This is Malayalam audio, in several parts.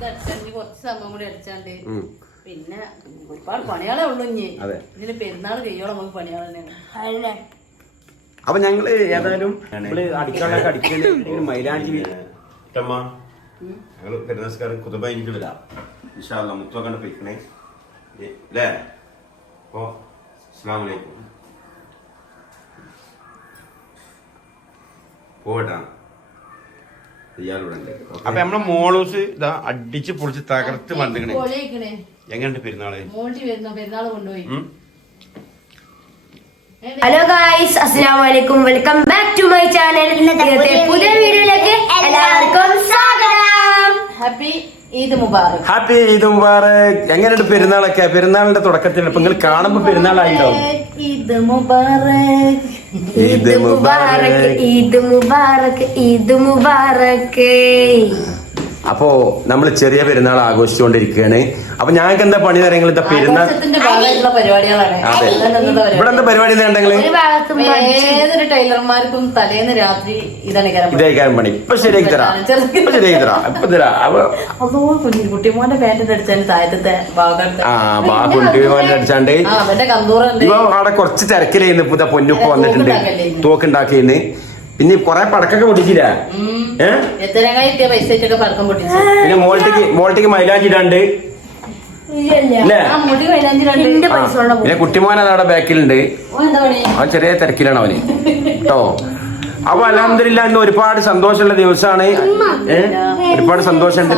കുറച്ച് സമയം കൂടി അടിച്ചാണ്ട് പിന്നെ ഒരുപാട് പണികളെ ഉള്ളു ഇനി ഇതിന് പെരുന്നാൾ കഴിയോളം നമുക്ക് പണികൾ തന്നെയാണ്. അപ്പൊ ഞങ്ങള് ഏതായാലും അടിക്കാനൊക്കെ അടിക്കേണ്ട മൈലാഞ്ചി ഞങ്ങള് പെരുന്നാൾക്കാർ കുതുബ എനിക്ക് വരാം മുത്തൊക്കെ പോയിക്കണേ അല്ലേ. അപ്പൊ അസ്സലാമു അലൈക്കും പോകട്ടാ. അപ്പൊ നമ്മളെ മോളൂസ് ഇതാ അടിച്ച് പൊളിച്ച് തകർത്ത് വന്നിക്കണേ. എങ്ങനെയുണ്ട് പെരുന്നാള്? ഹലോ ഗായ്സ്, അസ്സലാമു അലൈക്കും, welcome back to my channel. ഇന്നത്തെ പുതിയ വീഡിയോയിലേക്ക് എല്ലാവർക്കും സ്വാഗതം. ഹാപ്പി ഈദ് മുബാറക്. ഹാപ്പി ഈദ് മുബാറക്. എങ്ങനെയുണ്ട് പെരുന്നാളൊക്കെ? പെരുന്നാളിന്റെ തുടക്കത്തിൽ ഇപ്പൊ നിങ്ങൾ കാണുമ്പോ പെരുന്നാളായിട്ടോ. ഈദ് മുബാറക്, ഈദ് മുബാറക്, ഈദ് മുബാറക്, ഈദ് മുബാറക്. അപ്പോ നമ്മള് ചെറിയ പെരുന്നാൾ ആഘോഷിച്ചുകൊണ്ടിരിക്കുകയാണ്. അപ്പൊ ഞങ്ങൾക്ക് എന്താ പണി തരങ്ങൾ? ഇതാ പെരുന്നാൾ അതെ ഇവിടെ എന്താ പരിപാടി ഉണ്ടെങ്കിൽ ഏതൊരു ടൈലർമാർക്കും തലേന്ന് രാത്രി ഇതായിരിക്കും പണി. ഇപ്പൊ ശരിയാക്കി തരാം, ഇപ്പൊ ശരിയാക്കി തരാം, ഇപ്പൊ തരാം. അതോ കുട്ടിമോന്റെ പാന്റിന്റെ അടിച്ചാൽ താഴത്തെ ഭാഗം കുട്ടിമോന്റെ അടിച്ചാണ്ട് ഇപ്പൊ അവിടെ കുറച്ച് തിരക്കിലായിരുന്നു. ഇപ്പൊ പൊന്നുപ്പ വന്നിട്ടുണ്ട്, തോക്കുണ്ടാക്കിയെന്ന്. പിന്നെ കൊറേ പടക്കൊക്കെ പൊട്ടിച്ചില്ല. പിന്നെ മോൾട്ടിക്ക് മൈലാഞ്ചി ഇടാണ്ട്. പിന്നെ കുട്ടിമോൻ അതവിടെ ബാക്കിലുണ്ട്. അവൻ ചെറിയ തിരക്കിലാണ് അവന് കേട്ടോ. അപ്പൊ അൽഹംദുലില്ലാ ഇന്ന് ഒരുപാട് സന്തോഷമുള്ള ദിവസമാണ്. ഒരുപാട് സന്തോഷമുണ്ട്.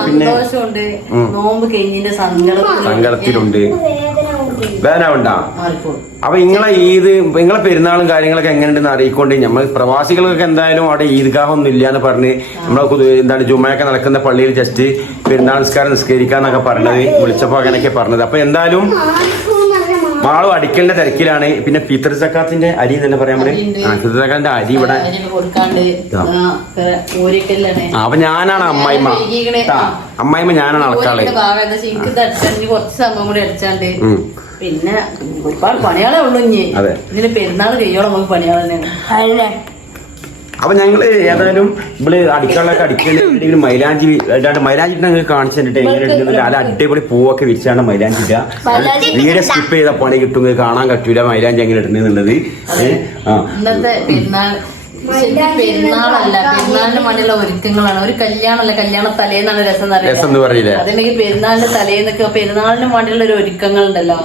പിന്നെ സങ്കടത്തിലുണ്ട്, വേദനയുണ്ടാ. അപ്പൊ നിങ്ങളെ പെരുന്നാളും കാര്യങ്ങളൊക്കെ എങ്ങനെയുണ്ടെന്ന് അറിയിക്കൊണ്ട് നമ്മൾ പ്രവാസികൾക്കൊക്കെ എന്തായാലും അവിടെ ഈദ്ഗാഹൊന്നും ഇല്ല എന്ന് പറഞ്ഞ് നമ്മളെ എന്താണ് ജുമയൊക്കെ നടക്കുന്ന പള്ളിയിൽ ജസ്റ്റ് പെരുന്നാൾ നിസ്കാരം നിസ്കരിക്കാന്നൊക്കെ പറഞ്ഞത് വിളിച്ചപ്പോ അങ്ങനെയൊക്കെ പറഞ്ഞത്. അപ്പൊ എന്തായാലും മാളും അടിക്കലിന്റെ തിരക്കിലാണ്. പിന്നെ ഫിത്ർ സക്കാത്തിന്റെ അരി തന്നെ പറയാൻ പറ്റും. ഫിത്ർ സക്കാത്തിന്റെ അരി ഇവിടെ. അപ്പൊ ഞാനാണ് അമ്മായിമ്മ ഞാനാണ് അളക്കാളെ. കുറച്ച് സമയം കൂടി അടിച്ചാണ്ട് പിന്നെ ഒരുപാട് പണികളെ ഉള്ളു ഇനി ഇതിന് പെരുന്നാൾ കഴിയോളം നമുക്ക് പണികൾ തന്നെയാണ്. അപ്പൊ ഞങ്ങള് ഏതായാലും ഇവിടെ അടിക്കാളൊക്കെ അടിക്കല് മൈലാഞ്ചി മൈലാഞ്ചി നിങ്ങൾക്ക് കാണിച്ചു തന്നിട്ട് എങ്ങനെ അല്ല അടിപൊളി പൂവൊക്കെ വിരിച്ചാണ് മൈലാഞ്ചി ഇടുക. വീഡിയോ സ്കിപ്പ് ചെയ്ത പണി കിട്ടും, കാണാൻ പറ്റൂല മൈലാഞ്ചി എങ്ങനെ ഇടുന്നുള്ളത്. ഇന്നത്തെ പെരുന്നാളല്ല, പെരുന്നാളിന് വേണ്ടിയുള്ള ഒരുക്കങ്ങളാണ്. ഒരു കല്യാണമല്ല, കല്യാണ തലേന്നാണ് രസം എന്ന് പറയില്ലേ. അതുണ്ടെങ്കിൽ പെരുന്നാളിന്റെ തലേന്നൊക്കെ പെരുന്നാളിന് വേണ്ടിയുള്ള ഒരു ഒരുക്കങ്ങൾ ഉണ്ടല്ലോ,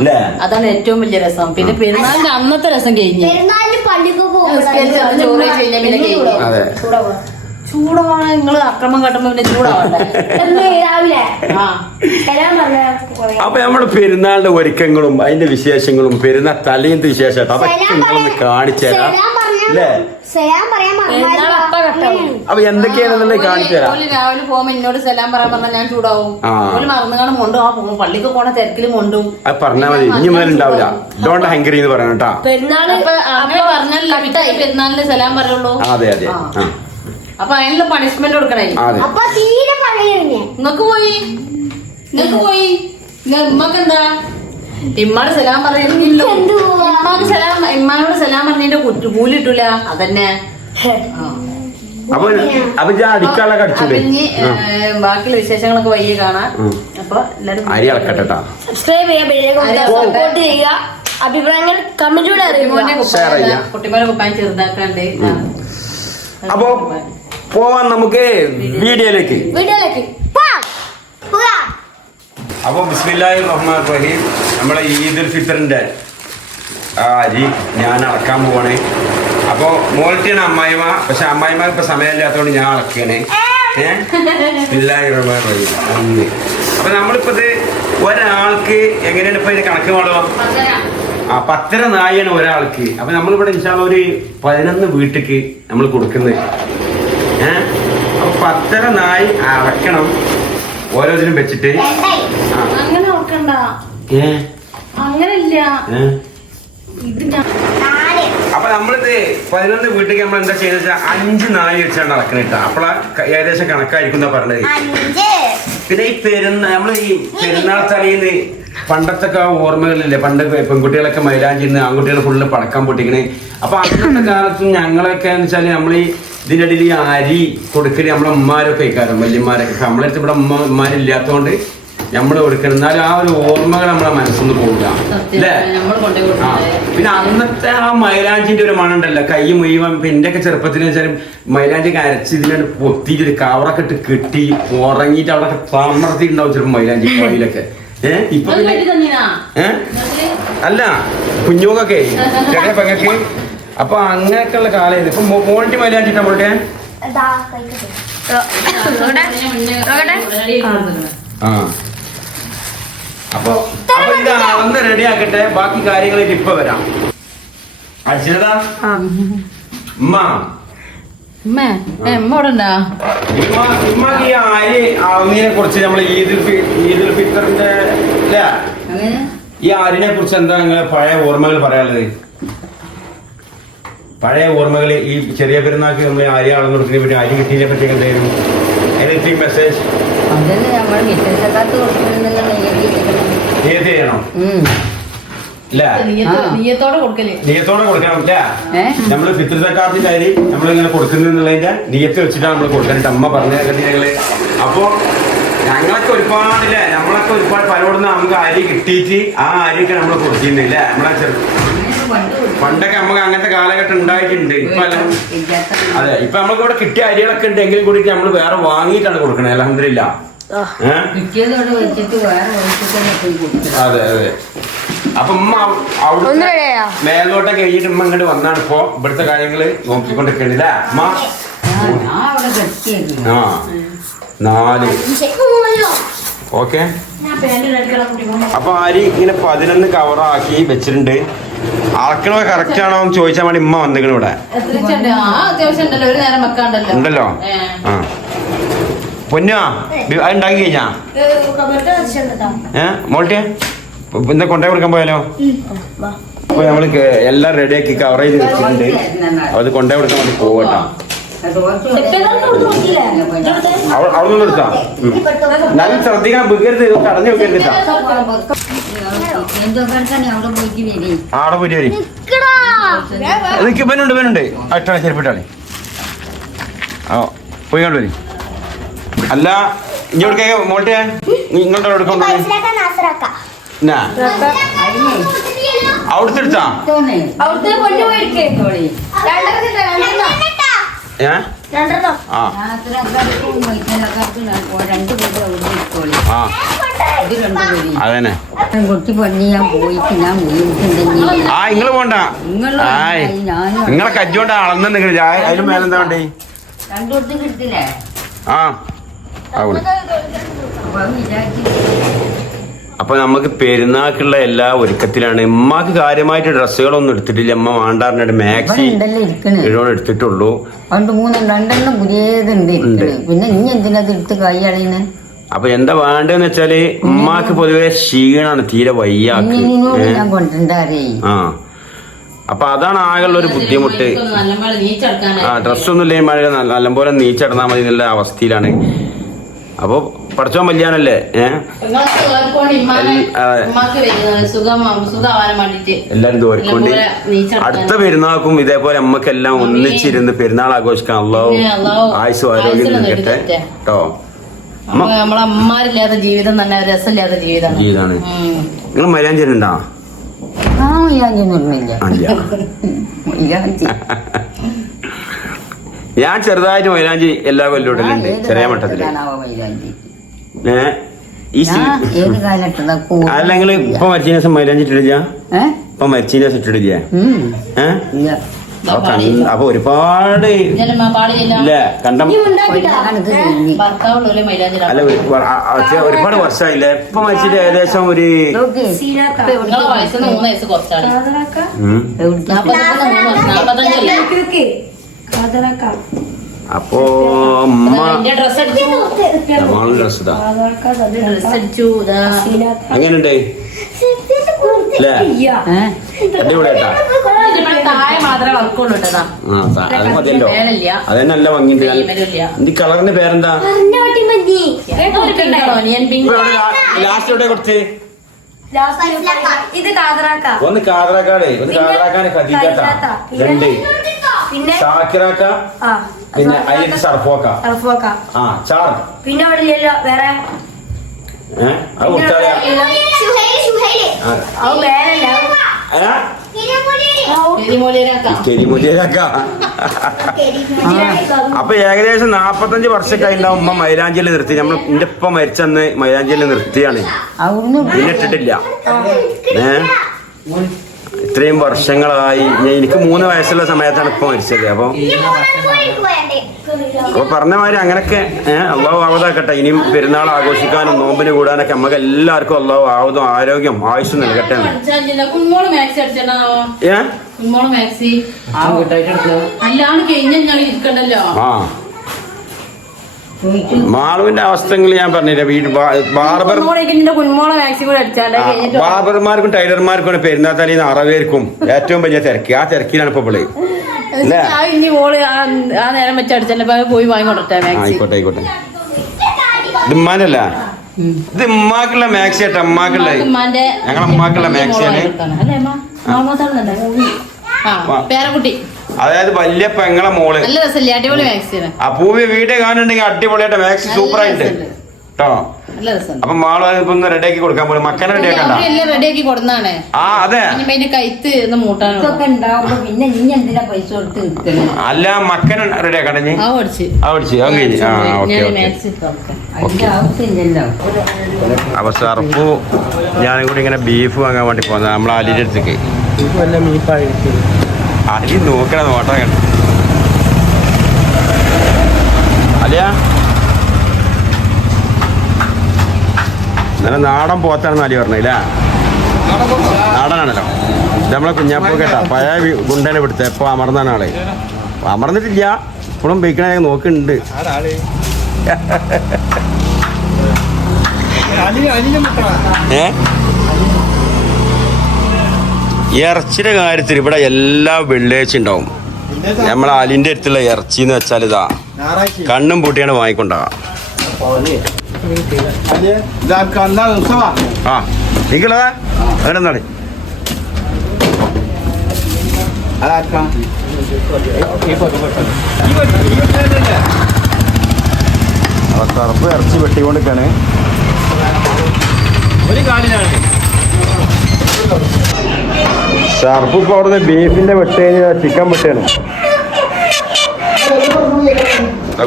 അതാണ് ഏറ്റവും വലിയ രസം. പിന്നെ പെരുന്നാളിന്റെ അന്നത്തെ രസം കഴിഞ്ഞു ചോറ് കഴിഞ്ഞാൽ പിന്നെ കഴിഞ്ഞു. ചൂടാണ് നിങ്ങള് അക്രമം കട്ടുമ്പോ പിന്നെ ചൂടാവണ്ടേ. അപ്പൊ നമ്മുടെ പെരുന്നാളിന്റെ ഒരുക്കങ്ങളും അതിന്റെ വിശേഷങ്ങളും പെരുന്നാൾ തലേന്റെ വിശേഷം അതൊക്കെ നിങ്ങളൊന്ന് കാണിച്ചു തരാം അല്ലേ. അപ്പൊ എന്തൊക്കെയാണെന്നുള്ളത് കാണിച്ചു തരാം. രാവിലെ പോകുമ്പോ എന്നോട് സലാം പറയാൻ പറഞ്ഞാൽ ഞാൻ ചൂടാവും. മറന്നുകാണ് കൊണ്ടും ആ പോകും പള്ളിക്ക് പോണ തിരക്കിലും കൊണ്ടും. അത് പറഞ്ഞാൽ മതി, ഇനി മുതൽ ഉണ്ടാവില്ല. ഡോണ്ട് ഹങ്കറി എന്ന് പറയണം കേട്ടോ. പെരുന്നാളിന് സലാം പറയുള്ളൂ. അതെ അതെ. അപ്പൊ അതിനുള്ള പണിഷ്മെന്റ് കൊടുക്കണേ. നിങ്ങക്ക് പോയി ഇമ്മക്ക് എന്താ ഇമ്മാട് സലാം പറയുന്നില്ലോ. ഇമ്മാനോട് സലാം പറഞ്ഞതിന്റെ കൂലി കിട്ടൂല. അതന്നെ. ബാക്കിയുള്ള വിശേഷങ്ങളൊക്കെ വയ്യ കാണാം. അപ്പൊ എല്ലാരും അരി അളക്കട്ടെ, സബ്സ്ക്രൈബ് ചെയ്യുക, അഭിപ്രായങ്ങൾ കമന്റിലൂടെ അറിയിക്കുക. കുട്ടിമാരെ കുപ്പാൻ ചെറുതാക്കാണ്ട്. അപ്പൊ പോവാൻ നമുക്ക് വീഡിയോയിലേക്ക്. അപ്പൊ ബിസ്മില്ലാഹിർ റഹ്മാനിർ റഹീം. നമ്മളെ ഈദുൽ ഫിത്തറിന്റെ അരി ഞാൻ അളക്കാൻ പോവാണ്. അപ്പൊ മോൾട്ടിയാണ് അമ്മായിമ, പക്ഷെ അമ്മായിമാർക്ക് ഇപ്പൊ സമയമില്ലാത്തതുകൊണ്ട് ഞാൻ അളക്കാണ്. ബിസ്മില്ലാഹിർ റഹ്മാനിർ റഹീം. അപ്പൊ നമ്മളിപ്പോ ഒരാൾക്ക് എങ്ങനെയാണ് ഇപ്പൊ ഇതിന്റെ കണക്ക് ಮಾಡುವ? 10 നായാണ് ഒരാൾക്ക്. അപ്പൊ നമ്മളിവിടെ ഇൻഷാല്ലാ ഒരു 11 വീട്ടിക്ക് നമ്മൾ കൊടുക്കുന്നത്. അപ്പൊ 10 നായി അളക്കണം ഓരോന്നിനും വെച്ചിട്ട്. അങ്ങനെ നോക്കണ്ട, അങ്ങനല്ല. അപ്പൊ നമ്മളിത് 11 വീട്ടിലേക്ക് നമ്മൾ എന്താ ചെയ്തെന്ന് വെച്ചാൽ 5 നായി വെച്ചാണ് അളക്കണിട്ട. അപ്പോഴാ ഏകദേശം കണക്കായിരിക്കും എന്നാ പറഞ്ഞത്. പിന്നെ ഈ നമ്മള് ഈ പെരുന്നാൾ തലേന്ന് പണ്ടത്തെ ഓർമ്മകളില്ലേ, പണ്ട് പെൺകുട്ടികളൊക്കെ മൈലാഞ്ചിന്ന് ആൺകുട്ടികൾ ഫുള്ള് പടക്കം പൊട്ടിക്കണേ. അപ്പൊ അന്നത്തെ കാലത്തും ഞങ്ങളൊക്കെ എന്ന് വെച്ചാല് നമ്മൾ ഇതിന്റെ ഇടയിൽ ഈ അരി കൊടുക്കല് നമ്മളെ ഉമ്മാരൊക്കെ ഇക്കാരം വല്യമാരൊക്കെ. നമ്മളടുത്ത് ഇവിടെ ഉമ്മാരില്ലാത്തതുകൊണ്ട് നമ്മൾ കൊടുക്കണം. എന്നാലും ആ ഒരു ഓർമ്മകൾ നമ്മളെ മനസ്സൊന്ന് പോകില്ല അല്ലേ. ആ പിന്നെ അന്നത്തെ ആ മൈലാഞ്ചിന്റെ ഒരു മണം ഉണ്ടല്ലോ, കൈ മുഴുവൻ. പിന്നെ ഒക്കെ ചെറുപ്പത്തിൽ വെച്ചാലും മൈലാഞ്ചിക്ക് അരച്ച് ഇതിനെ പൊത്തിയിട്ട് ഒരു കവറൊക്കെ ഇട്ട് കെട്ടി ഉറങ്ങിയിട്ട് അവിടെ തമർത്തിട്ടുണ്ടാവും ചിലപ്പോൾ മൈലാഞ്ചി കയ്യിലൊക്കെ. ഇപ്പൊ അല്ല കുഞ്ഞുകൊക്കെ ചെറിയ പെങ്ങക്ക്. അപ്പൊ അങ്ങനെയൊക്കെയുള്ള കാലമായിരുന്നു. ഇപ്പൊ മോളിറ്റി മൈലാഞ്ചിട്ടാ മോളുടെ ആ. അപ്പൊ ഇത് അളന്ന് റെഡി ആക്കട്ടെ, ബാക്കി കാര്യങ്ങളായിട്ട് ഇപ്പൊ വരാം. അച്ഛനതാ ഇമ്മക്ക് ഈ അരി അളന്നിനെ കുറിച്ച് നമ്മള് ഈദുൽ ഫിത്തറിന്റെ അല്ലേ, ഈ അരിനെ കുറിച്ച് എന്താ നിങ്ങളെ പഴയ ഓർമ്മകൾ പറയാനുള്ളത്? പഴയ ഓർമ്മകൾ ഈ ചെറിയ പെരുന്നാൾക്ക് നമ്മൾ അരി അളന്നു കൊടുക്കുന്നതിനെ പറ്റി, അരി കിട്ടിയതിനെ പറ്റി എന്തായിരുന്നു എനിത്തിങ് മെസ്സേജ്? ഏത് ചെയ്യണം നീയത്തോടെ കൊടുക്കണം അല്ലേ. നമ്മള് ഫിത്ർ സക്കാത്തിന്റെ അരി നമ്മളിങ്ങനെ കൊടുക്കുന്നുള്ളതിന്റെ നീയത്ത് വെച്ചിട്ടാണ് നമ്മൾ കൊടുക്കാനായിട്ട് അമ്മ പറഞ്ഞ ഞങ്ങള്. അപ്പൊ ഞങ്ങളൊക്കെ ഒരുപാടില്ലേ, നമ്മളൊക്കെ ഒരുപാട് പലവിടുന്ന് നമുക്ക് അരി കിട്ടിയിട്ട് ആ അരിയൊക്കെ നമ്മൾ കൊടുക്കുന്നില്ലേ. നമ്മളെ പണ്ടൊക്കെ നമുക്ക് അങ്ങനത്തെ കാലഘട്ടം ഉണ്ടായിട്ടുണ്ട്. ഇപ്പൊ അതെ, ഇപ്പൊ നമ്മൾക്ക് ഇവിടെ കിട്ടിയ അരികളൊക്കെ ഉണ്ടെങ്കിൽ കൂടി നമ്മൾ വേറെ വാങ്ങിയിട്ടാണ് കൊടുക്കണത്. അൽഹംദുലില്ലാ. അതെ അതെ. അപ്പൊ ഉമ്മ അവിടെ മേലോട്ടെ കഴിഞ്ഞിട്ട് ഉമ്മ ഇങ്ങോട്ട് വന്നാണ് ഇപ്പൊ ഇവിടുത്തെ കാര്യങ്ങള് നോക്കിക്കൊണ്ടിരിക്കണില്ലേ അമ്മ. ആ 4 ഓക്കെ. അപ്പൊ അരി ഇങ്ങനെ 11 കവറാക്കി വെച്ചിട്ടുണ്ട്. അളക്കണോ കറക്റ്റ് ആണോ എന്ന് ചോദിച്ചാൽ വേണ്ടി ഉമ്മ വന്നിക്കണ ഇവിടെ ഉണ്ടല്ലോ. ആ പൊന്നാ അത് ഉണ്ടാക്കി കഴിഞ്ഞാ മോൾട്ടിയെ എന്താ കൊണ്ടേ കൊടുക്കാൻ പോയാലോ? അപ്പൊ നമ്മള് എല്ലാം റെഡിയാക്കി കവർ ചെയ്ത് വെച്ചിട്ടുണ്ട്. അത് കൊണ്ടേ കൊടുക്കാൻ വേണ്ടി പോകട്ടോ. അവിടെ നിന്ന് എടുത്താ നല്ല ശ്രദ്ധിക്കണം, വികരുത്, കടഞ്ഞു വികരുതിട്ടാ. അവിടെ പോയിട്ട് വരി. ഇവനുണ്ട് അട്ടാണ് ചെരുപ്പിട്ടാളി. ആ പോയി കണ്ടു വരി. അല്ല ഇങ്ങോട്ട് മോൾട്ടിയാ നിങ്ങളുടെ എടുക്കാൻ അവിടുത്തെ എടുത്താ അതന്നെ. ആ നിങ്ങള് പോണ്ട, നിങ്ങളെ കജ്ജോണ്ട അളന്ന് നിങ്ങൾ അതിന് മേലെന്താ വേണ്ടേ? ആ അപ്പൊ നമുക്ക് പെരുന്നാക്കുള്ള എല്ലാ ഒരുക്കത്തിലാണ്. ഉമ്മാക്ക് കാര്യമായിട്ട് ഡ്രസ്സുകളൊന്നും എടുത്തിട്ടില്ല. അമ്മ വാണ്ടാറിനായിട്ട് മാക്സി എഴുതോളം എടുത്തിട്ടുള്ളൂ. അപ്പൊ എന്താ വേണ്ടെന്ന് വെച്ചാല് ഉമ്മാക്ക് പൊതുവെ ക്ഷീണാണ്, തീരെ വയ്യാക്ക്. ആ അപ്പൊ അതാണ് ആകെയുള്ള ഒരു ബുദ്ധിമുട്ട്. ആ ഡ്രസ്സൊന്നും ഇല്ലേ മഴ നല്ലപോലെ നീച്ചടന്നാ മതി എന്നുള്ള അവസ്ഥയിലാണ്. അപ്പൊ പഠിച്ചോൻ വല്യാനല്ലേ എല്ലാരും ദോരിക്കൊണ്ട് അടുത്ത പെരുന്നാൾക്കും ഇതേപോലെ നമ്മക്കെല്ലാം ഒന്നിച്ചിരുന്ന് പെരുന്നാൾ ആഘോഷിക്കാൻ അല്ലാഹു ആയുസ്സും ആരോഗ്യം നൽകട്ടെ കേട്ടോ. നമ്മളെ അമ്മമാരില്ലാത്ത ജീവിതം തന്നെ രസമില്ലാത്ത ജീവിതമാണ്. നിങ്ങൾ മൈലാഞ്ചിണ്ടാ? ഞാൻ ചെറുതായിട്ട് മൈലാഞ്ചി എല്ലാ കൊല്ലം ഇടലുണ്ട്, ചെറിയ മട്ടത്തില്. അല്ല നിങ്ങള് ഇപ്പൊ മരിച്ച ദിവസം മൈലാഞ്ചി ഇട്ടിടില്ല? ഇപ്പൊ മരിച്ച ദിവസം ഇട്ടിടില്ല? അപ്പൊ ഒരുപാട് ഇല്ലേ കണ്ടം അല്ല ഒരുപാട് വർഷമായില്ലേ? ഇപ്പൊ മരിച്ചിട്ട് ഏകദേശം ഒരു അപ്പോ അങ്ങനെയുണ്ട് അല്ലേ? അടിപൊളിയാട്ടാ. അത് മതിയല്ലോ, അതന്നെ നല്ല ഭംഗിയുണ്ട്. ഈ കളറിന്റെ പേരെന്താ? ലാസ്റ്റ് എവിടെ കൊടുത്ത് ഇത് കാതറാക്ക, ഒന്ന് കാതറാക്കാടേ, ഒന്ന് കാതറാക്കാനെ ഖദീജാത്ത, രണ്ട് പിന്നെ ഷാക്കിറാക്ക, പിന്നെ അതിലേക്ക് സർഫോക്ക, ആ ചാർ. പിന്നെ അവിടെ ഇല്ലല്ലോ വേറെ. അത് കൊടുത്താലേ അപ്പൊ ഏകദേശം 45 വർഷമൊക്കെ ഉണ്ടാവും ഉമ്മ മൈലാഞ്ചിയിൽ നിർത്തി. നമ്മൾ എന്റെ ഇപ്പ മരിച്ചന്ന് മൈലാഞ്ചിയിൽ നിർത്തിയാണ്, പിന്നെ ഇട്ടിട്ടില്ല. ഇത്രയും വർഷങ്ങളായി. എനിക്ക് 3 വയസ്സുള്ള സമയത്താണ് ഇപ്പൊ മരിച്ചത്. അപ്പൊ പറഞ്ഞ മാതിരി അങ്ങനൊക്കെ അള്ളാഹു ആവതാക്കട്ടെ. ഇനിയും പെരുന്നാൾ ആഘോഷിക്കാനും നോമ്പിന് കൂടാനൊക്കെ നമുക്ക് എല്ലാവർക്കും അള്ളാഹു ആവതും ആരോഗ്യം ആയുസ് നൽകട്ടെ. മാളുവിന്റെ അവസ്ഥകൾ ഞാൻ പറഞ്ഞില്ല. ബാർബർമാർക്കും ടൈലർമാർക്കും പെരുന്നാൾ തലേന്ന് അറവേർക്കും ഏറ്റവും വലിയ തിരക്ക്. ആ തിരക്കിലാണ് ഇപ്പൊ പിള്ളേ. പോയി വാങ്ങിക്കൊണ്ടേ. ആയിക്കോട്ടെ ആയിക്കോട്ടെ. ഇത് ഉമ്മാനല്ല, ഇത് ഉമ്മാക്കുള്ള മാക്സി ആട്ടെ. ഉമ്മാക്കുള്ള ഞങ്ങളെ ഉമ്മാക്കുള്ള മാക്സിയാണ്. പേരക്കുട്ടി, അതായത് വലിയ പെങ്ങളെ മോള്. നല്ല രസല്ലേ, അടിപൊളി മാക്സിയാണ്. ആ പൂവി വീഡിയോ കാണുന്നുണ്ടെങ്കിൽ അടിപൊളിയായിട്ട് മാക്സി സൂപ്പർ ആയിട്ട് കേട്ടോ. അപ്പൊ മാള് ഒന്ന് റെഡിയാക്കി കൊടുക്കാൻ പോലും മക്കനെ റെഡിയാക്കി കൊടുന്നാണ്. ആ അതെ, കൈത്ത് അല്ല മക്കനെ റെഡിയാക്കട്ടെ. അപ്പൊ സർഫു ഞാനും കൂടി ഇങ്ങനെ ബീഫ് വാങ്ങാൻ വേണ്ടി പോന്ന നമ്മളെ അലിന്റെ അടുത്തേക്ക്. അലി നോക്കണ നോട്ടം കണ്ട അലിയ നല്ല നാടൻ പോത്താണെന്ന് അലി പറഞ്ഞില്ല. നാടനാണല്ലോ നമ്മളെ കുഞ്ഞാപ്പൂ കേട്ടാ. പഴയ ഗുണ്ടനെ പിടുത്ത എപ്പോ അമർന്നാണ് ആള്. അമർന്നിട്ടില്ല, ഇപ്പോഴും ബൈക്കണ നോക്കുന്നുണ്ട്. ഇറച്ചിയുടെ കാര്യത്തിൽ ഇവിടെ എല്ലാ വെള്ളിയാഴ്ച ഉണ്ടാവും. നമ്മളെ അലിന്റെ അടുത്തുള്ള ഇറച്ചി എന്ന് വെച്ചാൽ ഇതാ കണ്ണും പൂട്ടിയാണ് വാങ്ങിക്കൊണ്ടാകാം. ആ നിങ്ങളതാ അങ്ങനെ എന്താണ് കറുപ്പ് ഇറച്ചി വെട്ടിക്കൊണ്ടിരിക്കാണ്. ഒരു കാലിനാണ് ഷർഫ്. ഇപ്പൊ അവിടുന്ന് ബീഫിന്റെ വെട്ട് ചിക്കൻ വെട്ടാണ്.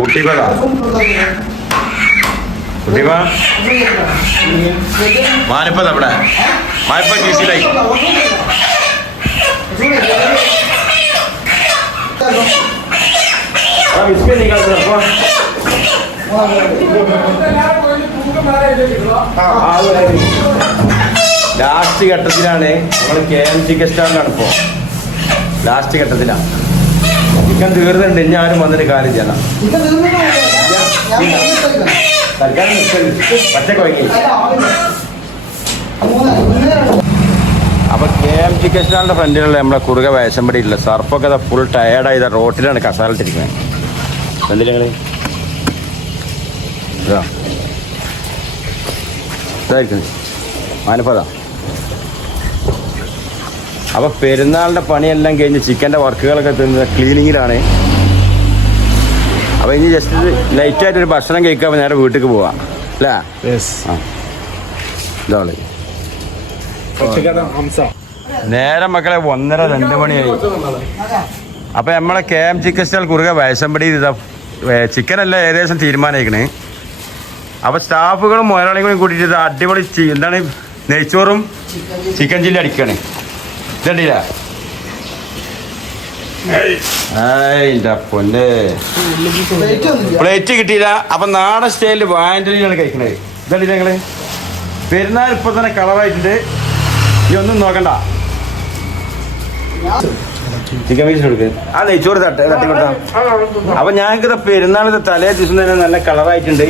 കുട്ടിപ്പാ കുട്ടിപ്പാ മാനിപ്പ നമ്മുടെ മാനിപ്പ കേസിലായി. ലാസ്റ്റ് ഘട്ടത്തിലാണ് നമ്മൾ KM ചിക്കൻ സ്റ്റാളിലാണ്. ഇപ്പോ ലാസ്റ്റ് ഘട്ടത്തിലാണ്. ചിക്കൻ തീർന്നുണ്ട്. ഇനി ആരും വന്നിട്ട് കാര്യം ചെയ്യണം. അപ്പൊ KM ചിക്കൻ സ്റ്റാളിന്റെ ഫ്രണ്ടിലുള്ള നമ്മളെ കുറുക വയസ്സമ്പടിയില്ല സർപ്പൊക്കെ ഫുൾ ടയേർഡായി റോട്ടിലാണ് കസാലിട്ടിരിക്കുന്നത്. എന്തിനാ നിങ്ങള് ഇതായിരിക്കും മാനപ്പതാ. അപ്പൊ പെരുന്നാളിന്റെ പണിയെല്ലാം കഴിഞ്ഞ് ചിക്കന്റെ വർക്കുകളൊക്കെ ക്ലീനിങ്ങിലാണ്. അപ്പൊ ഇനി ജസ്റ്റ് ലൈറ്റായിട്ടൊരു ഭക്ഷണം കഴിക്കാൻ നേരെ വീട്ടിലേക്ക് പോവാം അല്ലേ? ഇതാണ് നേരം മക്കളെ 1:30-2 മണിയായി. അപ്പൊ നമ്മളെ KM ചിക്കൻ സ്റ്റാൾ കുറുകെ വയസ്സമ്പടി ഇതാ ചിക്കനല്ല ഏകദേശം തീരുമാനിക്കണേ. അപ്പൊ സ്റ്റാഫുകളും മുതലാളിയും കൂടി കൂട്ടിയിട്ട് അടിപൊളി എന്താണ് നെയ്ച്ചോറും ചിക്കൻ ചില്ലി അടിക്കണേ. ഇതണ്ടില്ല പൊന്നെ പ്ലേറ്റ് കിട്ടിയില്ല. അപ്പൊ നാടൻ സ്റ്റൈലിൽ വാൻഡലിനാണ് കഴിക്കണത്. ഇതണ്ടില്ല നിങ്ങള് പെരുന്നാൾ ഇപ്പൊ തന്നെ കളറായിട്ടുണ്ട്. ഈ ഒന്നും നോക്കണ്ട. ചിക്കൻ പീസ് കൊടുക്ക്. ആ നെയ്ച്ചോറ് തട്ടി കൊടുത്താ. അപ്പൊ ഞങ്ങൾക്ക് പെരുന്നാൾ തലേ ദിവസം തന്നെ നല്ല കളറായിട്ടുണ്ട്.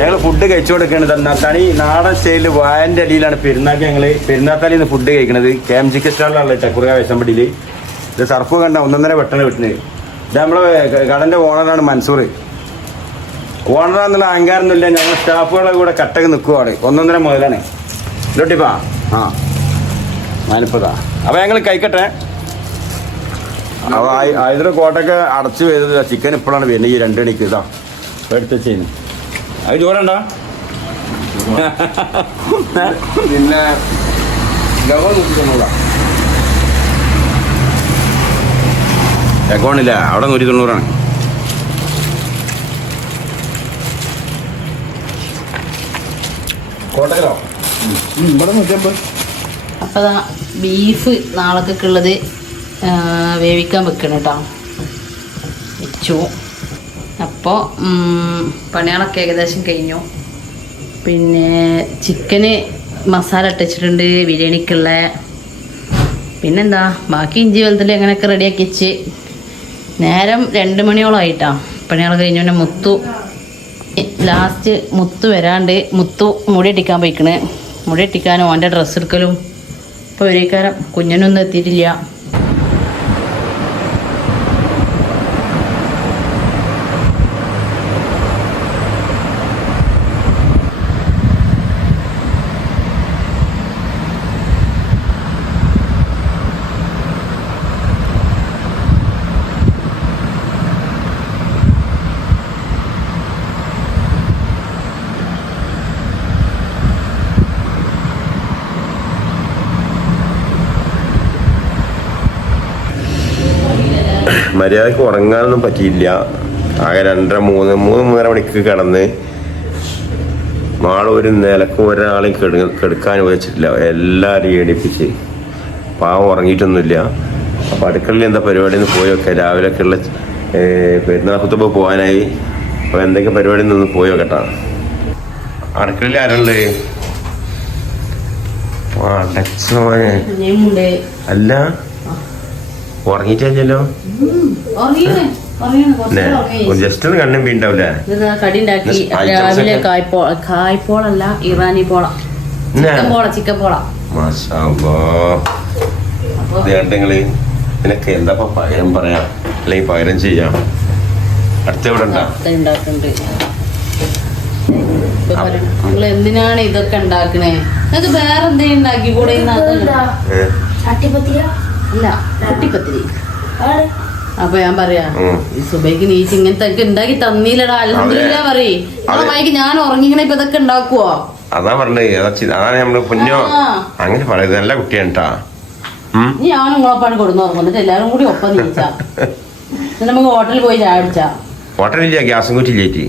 ഞങ്ങൾ ഫുഡ് കഴിച്ചു കൊടുക്കുന്നത് തനി നാടൻ സ്റ്റൈലിൽ വായന്റെ അടിയിലാണ് പെരുന്നാൾക്ക് ഞങ്ങൾ പെരുന്നാൾ തലേന്ന് ഫുഡ് കഴിക്കുന്നത്. KM ചിക്കൻ സ്റ്റാളിലാണ് ചക്കുറ വയസ്സമ്പടിയിൽ. ഇത് സർഫ് കണ്ട 1.5 വെട്ടണ വെട്ടിന്. ഇത് നമ്മളെ കടന്റെ ഓണറാണ് മൻസൂർ. ഓണറാന്നുള്ള അഹങ്കാരമൊന്നുമില്ല. ഞങ്ങൾ സ്റ്റാഫുകളെ കൂടെ കട്ടക്ക് നിൽക്കുവാണ്. 1.5 മുതലാണ്. ഇല്ലോട്ടിപ്പാ ആ ഞാനിപ്പതാ അപ്പൊ ഞങ്ങൾ കഴിക്കട്ടെ. അപ്പൊ ആയിരം കോട്ടൊക്കെ അടച്ചു വരുന്നത് ചിക്കൻ ഇപ്പോഴാണ് വരുന്നത് ഈ 2 മണിക്ക്. ഇതാ എടുത്ത് ചെയ്യുന്നു അത് ചോറണ്ട പിന്നെ അക്കൗണ്ടില്ല അവിടെ 190 കോട്ടക്കലോ ഇവിടെ 150. അപ്പോൾ ബീഫ് നാളേക്കൊക്കെ ഉള്ളത് വേവിക്കാൻ വെക്കണം കേട്ടോ. വെച്ചു. അപ്പോൾ പണികളൊക്കെ ഏകദേശം കഴിഞ്ഞു. പിന്നെ ചിക്കന് മസാല ഇട്ടിട്ടുണ്ട് ബിരിയാണിക്കുള്ള. പിന്നെന്താ ബാക്കി ഇഞ്ചി വെളുത്തുള്ളി അങ്ങനെയൊക്കെ റെഡിയാക്കി വെച്ച് നേരം 2 മണിയോളമായിട്ടാണ് പണികൾ കഴിഞ്ഞു. പിന്നെ ലാസ്റ്റ് മുത്തു വരാണ്ട് മുത്തു മുടി ഇട്ടിക്കാൻ പോയിക്കണ്. മുടി ഇട്ടിക്കാനും അവൻ്റെ ഡ്രസ്സ് എടുക്കലും ഇപ്പോൾ ഒരേക്കാരം കുഞ്ഞനൊന്നും എത്തിയിട്ടില്ല. മര്യാദക്ക് ഉറങ്ങാനൊന്നും പറ്റിയില്ല. ആകെ 2:30-3 മണിക്ക് കിടന്ന് മാളൊരു നിലക്ക് ഒരാളെയും കെടുക്കാൻ ഉപയോഗിച്ചിട്ടില്ല. എല്ലാവരെയും എണീപ്പിച്ച് പാവം ഉറങ്ങിയിട്ടൊന്നുമില്ല. അപ്പോൾ അടുക്കളയിൽ എന്താ പരിപാടി എന്ന് പോയി നോക്കാം. രാവിലെയൊക്കെ ഉള്ള പെരുന്നാൾ കുത്തുമ്പോൾ പോകാനായി. അപ്പോൾ എന്തൊക്കെ പരിപാടി നിന്ന് പോയി നോക്കട്ടാ. അടുക്കളയിൽ ആരുണ്ട്? അല്ല ഉറങ്ങിയിട്ടല്ലോ. ജസ്റ്റ് ഒന്ന് കണ്ണും വീണ്ടാവില്ലേ? കടി ഉണ്ടാക്കി രാവിലെ കായ്പോളല്ല ഇറാനി പോള, ചിക്കൻ പോള. ങ്ങള് നിനക്ക് എന്താ പകരം പറയാം അല്ലെങ്കിൽ പകരം ചെയ്യാം. അടുത്ത എവിടെ ഉണ്ടാക്കുന്നുണ്ട്. നിങ്ങൾ എന്തിനാണ് ഇതൊക്കെ ഉണ്ടാക്കണേ? നിങ്ങൾക്ക് വേറെ എന്തെങ്കിലും ഉണ്ടാക്കി കൂടെ? അല്ല കുട്ടിപ്പത്തിരി. അപ്പൊ ഞാൻ പറയാ ഈ സുബൈക്ക് നീ ഇങ്ങനത്തെ ഉണ്ടാക്കി തന്നീലടാ അൽഹംദുലില്ലാ പറയ്. വൈകി ഞാൻ ഉറങ്ങിക്കണ ഇപ്പൊ ഇതൊക്കെ ഉണ്ടാക്കുവോ? അതാ പറഞ്ഞത്. അതാണ് നമ്മള് കുഞ്ഞോ അങ്ങനെ പറയുന്നത്. നല്ല കുട്ടിയാണ് കേട്ടാ. ഞാൻ നിങ്ങളൊപ്പാണ് കൊടുന്ന് ഉറങ്ങുന്നിട്ട് എല്ലാരും കൂടി ഒപ്പം നീച്ചാ നമുക്ക് ഹോട്ടലിൽ പോയി ചായ അടിച്ചാ. ഹോട്ടലില്ല, ഗ്യാസും കുറ്റില്ലേറ്റി.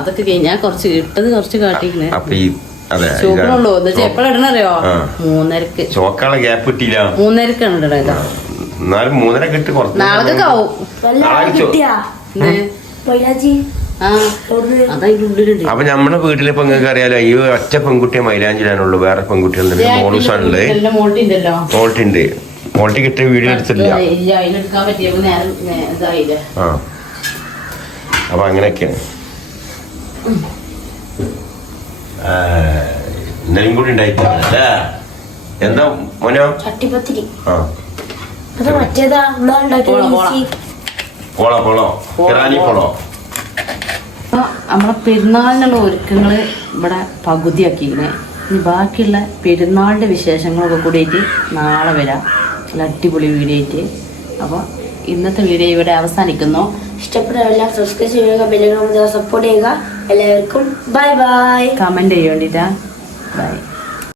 അതൊക്കെ കഴിഞ്ഞാ കുറച്ച് ഇട്ടത് കുറച്ച് കാട്ടിക്കണേ. അപ്പൊ ഈ ചോക്കണുള്ളൂ. എന്താ എപ്പോഴാ ഇടണറിയോ? 3:30. ചോക്കാളെ ഗ്യാപ്പ് കിട്ടിയില്ല. 3:30 ഇടണ. എന്നാലും 3:30 ഇട്ട് കുറച്ച് നാളെ ആവും. അപ്പൊ നമ്മുടെ വീട്ടിലിപ്പോ നിങ്ങൾക്ക് അറിയാലോ, ഈ ഒറ്റ പെൺകുട്ടിയെ മൈലാഞ്ചിലാണുള്ളൂ. വേറെ പെൺകുട്ടികളുണ്ട്. മോളൂസാണുള്ളത്. മോൾട്ടുണ്ട്. മോൾട്ടി കിട്ടിയ വീഡിയോ എടുത്തില്ല. ആ അപ്പൊ അങ്ങനെയൊക്കെയാണ്. ഇന്നലെയും കൂടി ഉണ്ടായിട്ടില്ല. എന്താ മോനോ? ചട്ടിപ്പത്തിരി. ആ പോളോ ഇറാനി പോളോ. നമ്മളെ പെരുന്നാളിനുള്ള ഒരുക്കങ്ങള് ഇവിടെ പകുതിയാക്കിക്കണേ. ഇനി ബാക്കിയുള്ള പെരുന്നാളിന്റെ വിശേഷങ്ങളൊക്കെ കൂടിയിട്ട് നാളെ വരാം. നല്ല അടിപൊളി വീഡിയോ ആയിട്ട്. അപ്പോൾ ഇന്നത്തെ വീഡിയോ ഇവിടെ അവസാനിക്കുന്നു. ഇഷ്ടപ്പെട്ടവരെല്ലാം സബ്സ്ക്രൈബ് ചെയ്യുക, ബെൽ ഐക്കൺ സപ്പോർട്ട് ചെയ്യുക. എല്ലാവർക്കും ബൈ ബൈ. കമന്റ് ചെയ്യാൻ വേണ്ടിട്ടാ. ബൈ.